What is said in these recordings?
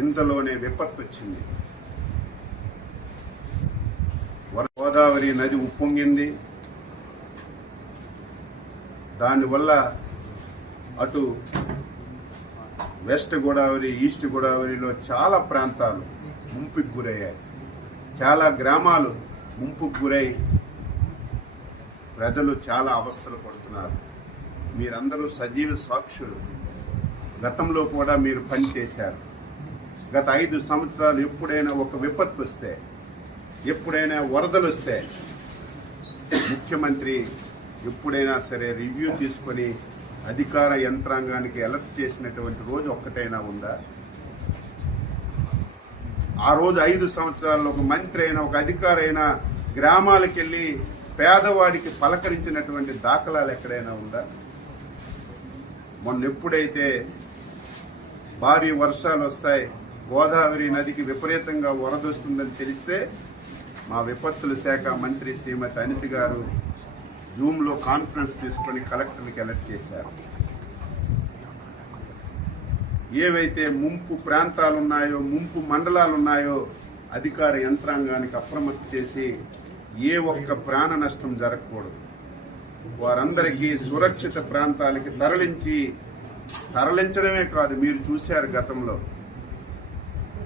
ఇంతలోనే విపత్తు వచ్చింది. గోదావరి నది ఉప్పొంగింది. దానివల్ల అటు వెస్ట్ గోదావరి, ఈస్ట్ గోదావరిలో చాలా ప్రాంతాలు ముంపుకు గురయ్యాయి. చాలా గ్రామాలు ముంపుకు గురై ప్రజలు చాలా అవస్థలు పడుతున్నారు. మీరందరూ సజీవ సాక్షులు. గతంలో కూడా మీరు పనిచేశారు. గత 5 సంవత్సరాలు ఎప్పుడైనా ఒక విపత్తు వస్తే, ఎప్పుడైనా వరదలు వస్తే ముఖ్యమంత్రి ఎప్పుడైనా సరే రివ్యూ తీసుకొని అధికార యంత్రాంగానికి అలర్ట్ చేసినటువంటి రోజు ఒక్కటైనా ఉందా? ఆ రోజు 5 సంవత్సరాల్లో ఒక మంత్రి అయినా, ఒక అధికారి అయినా గ్రామాలకు వెళ్ళి పేదవాడికి పలకరించినటువంటి దాఖలాలు ఎక్కడైనా ఉందా? మొన్న ఎప్పుడైతే భారీ వర్షాలు వస్తాయి, గోదావరి నదికి విపరీతంగా వరదొస్తుందని తెలిస్తే మా విపత్తుల శాఖ మంత్రి శ్రీమతి అనిత గారు జూమ్లో కాన్ఫరెన్స్ తీసుకొని కలెక్టర్కి అలర్ట్ చేశారు. ఏవైతే ముంపు ప్రాంతాలు ఉన్నాయో, ముంపు మండలాలు ఉన్నాయో అధికార యంత్రాంగానికి అప్రమత్తం చేసి ఏ ఒక్క ప్రాణ నష్టం జరగకూడదు, వారందరికీ సురక్షిత ప్రాంతాలకి తరలించడమే కాదు, మీరు చూశారు గతంలో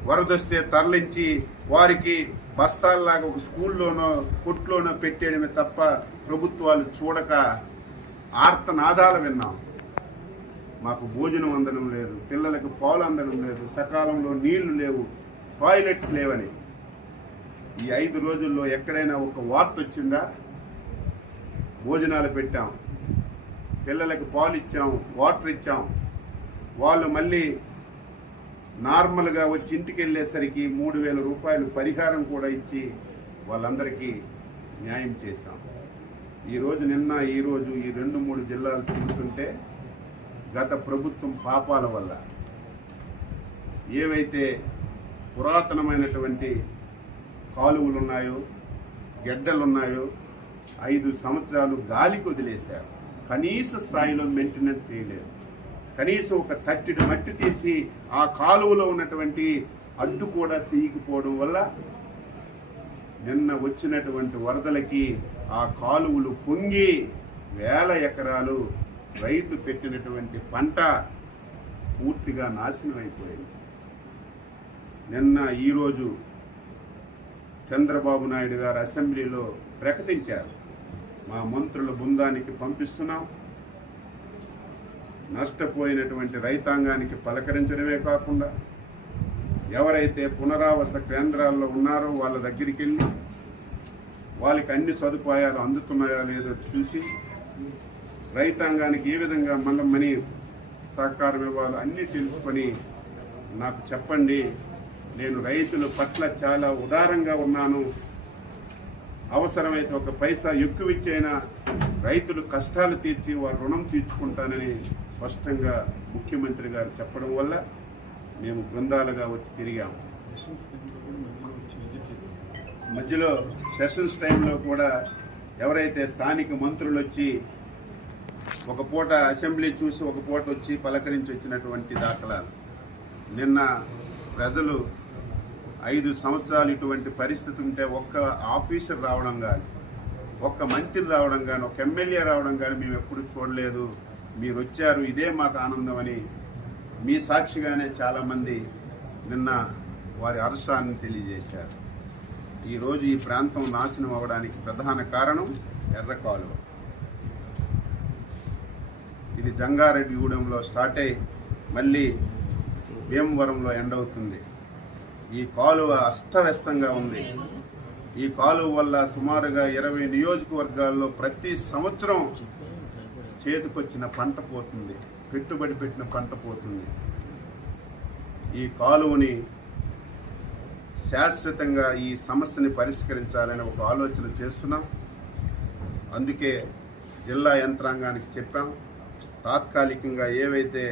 వరదొస్తే తరలించి వారికి బస్తాల్లాగా ఒక స్కూల్లోనో కొట్లోనో పెట్టేయడమే తప్ప ప్రభుత్వాలు చూడక ఆర్తనాదాలు విన్నాం. మాకు భోజనం అందడం లేదు, పిల్లలకు పాలు అందడం లేదు, సకాలంలో నీళ్లు లేవు, టాయిలెట్స్ లేవని. ఈ 5 రోజుల్లో ఎక్కడైనా ఒక వార్త వచ్చిందా? భోజనాలు పెట్టాం, పిల్లలకు పాలు ఇచ్చాం, వాటర్ ఇచ్చాం, వాళ్ళు మళ్ళీ నార్మల్గా వచ్చి ఇంటికి వెళ్ళేసరికి 3,000 రూపాయలు పరిహారం కూడా ఇచ్చి వాళ్ళందరికీ న్యాయం చేశాం. ఈరోజు ఈరోజు ఈ 2-3 జిల్లాలు తిరుగుతుంటే గత ప్రభుత్వం పాపాల వల్ల ఏవైతే పురాతనమైనటువంటి కాలువలు ఉన్నాయో, గెడ్డలున్నాయో 5 సంవత్సరాలు గాలికి వదిలేశారు. కనీస స్థాయిలో మెయింటెనెన్స్ చేయలేదు. కనీసం ఒక తట్టెడు మట్టి తీసి ఆ కాలువలో ఉన్నటువంటి అడ్డు కూడా తీయకపోవడం వల్ల నిన్న వచ్చినటువంటి వరదలకి ఆ కాలువలు పొంగి వేల ఎకరాలు రైతు పెట్టినటువంటి పంట పూర్తిగా నాశనం అయిపోయింది. ఈరోజు చంద్రబాబు నాయుడు గారు అసెంబ్లీలో ప్రకటించారు, మా మంత్రుల బృందానికి పంపిస్తున్నాం, నష్టపోయినటువంటి రైతాంగానికి పలకరించడమే కాకుండా ఎవరైతే పునరావాస కేంద్రాల్లో ఉన్నారో వాళ్ళ దగ్గరికి వెళ్ళి వాళ్ళకి అన్ని సదుపాయాలు అందుతున్నాయో లేదో చూసి రైతాంగానికి ఏ విధంగా మనీ సహకారం ఇవ్వాలో అన్నీ తెలుసుకొని నాకు చెప్పండి, నేను రైతుల పట్ల చాలా ఉదారంగా ఉన్నాను, అవసరమైతే ఒక పైసా ఎక్కువ ఇచ్చైనా రైతులు కష్టాలు తీర్చి వారి రుణం తీర్చుకుంటానని స్పష్టంగా ముఖ్యమంత్రి గారు చెప్పడం వల్ల మేము బృందాలుగా వచ్చి తిరిగాము. మధ్యలో సెషన్స్ టైంలో కూడా ఎవరైతే స్థానిక మంత్రులు వచ్చి ఒక పూట అసెంబ్లీ చూసి ఒక పూట వచ్చి పలకరించి వచ్చినటువంటి దాఖలాలు. నిన్న ప్రజలు 5 సంవత్సరాలు ఇటువంటి పరిస్థితి ఉంటే ఒక్క ఆఫీసర్ రావడం కానీ, ఒక్క మంత్రి రావడం కానీ, ఒక ఎమ్మెల్యే రావడం కానీ మేము ఎప్పుడు చూడలేదు. మీరు వచ్చారు, ఇదే మాకు ఆనందం అని మీ సాక్షిగానే చాలామంది నిన్న వారి హర్షాన్ని తెలియజేశారు. ఈరోజు ఈ ప్రాంతం నాశనం అవ్వడానికి ప్రధాన కారణం ఎర్ర కాలువ. ఇది జంగారెడ్డిగూడెంలో స్టార్ట్ అయ్యి మళ్ళీ భీమవరంలో ఎండ్ అవుతుంది. ఈ కాలువ అస్తవ్యస్తంగా ఉంది. ఈ కాలువ వల్ల సుమారుగా 20 నియోజకవర్గాల్లో ప్రతి సంవత్సరం చేతికొచ్చిన పంట పోతుంది, పెట్టుబడి పెట్టిన పంట పోతుంది. ఈ కాలువని శాశ్వతంగా ఈ సమస్యని పరిష్కరించాలని ఒక ఆలోచన చేస్తున్నాం. అందుకే జిల్లా యంత్రాంగానికి చెప్పాం, తాత్కాలికంగా ఏవైతే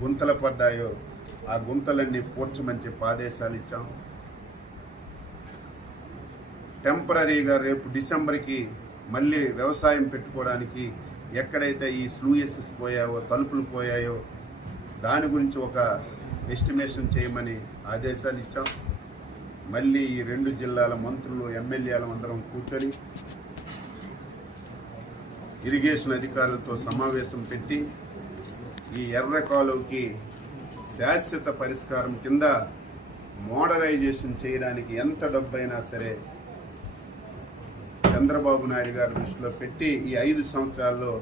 గుంతలు పడ్డాయో ఆ గుంతలన్నీ పూడ్చమని చెప్పి ఆదేశాలు ఇచ్చాం. టెంపరీగా రేపు డిసెంబర్కి మళ్ళీ వ్యవసాయం పెట్టుకోవడానికి ఎక్కడైతే ఈ స్లూయసెస్ పోయాయో, తలుపులు పోయాయో దాని గురించి ఒక ఎస్టిమేషన్ చేయమని ఆదేశాలు ఇచ్చాం. మళ్ళీ ఈ 2 జిల్లాల మంత్రులు ఎమ్మెల్యేలు అందరం కూర్చొని ఇరిగేషన్ అధికారులతో సమావేశం పెట్టి ఈ ఎర్ర కాలువకి శాశ్వత పరిష్కారం కింద మోడరైజేషన్ చేయడానికి ఎంత డబ్బైనా సరే చంద్రబాబు నాయుడు గారి దృష్టిలో పెట్టి ఈ 5 సంవత్సరాల్లో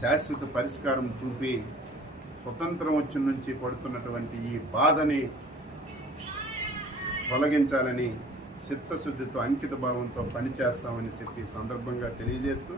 శాశ్వత పరిష్కారం చూపి స్వతంత్రం వచ్చిన నుంచి పడుతున్నటువంటి ఈ బాధని తొలగించాలని చిత్తశుద్ధితో అంకిత భావంతో పనిచేస్తామని చెప్పి సందర్భంగా తెలియజేస్తూ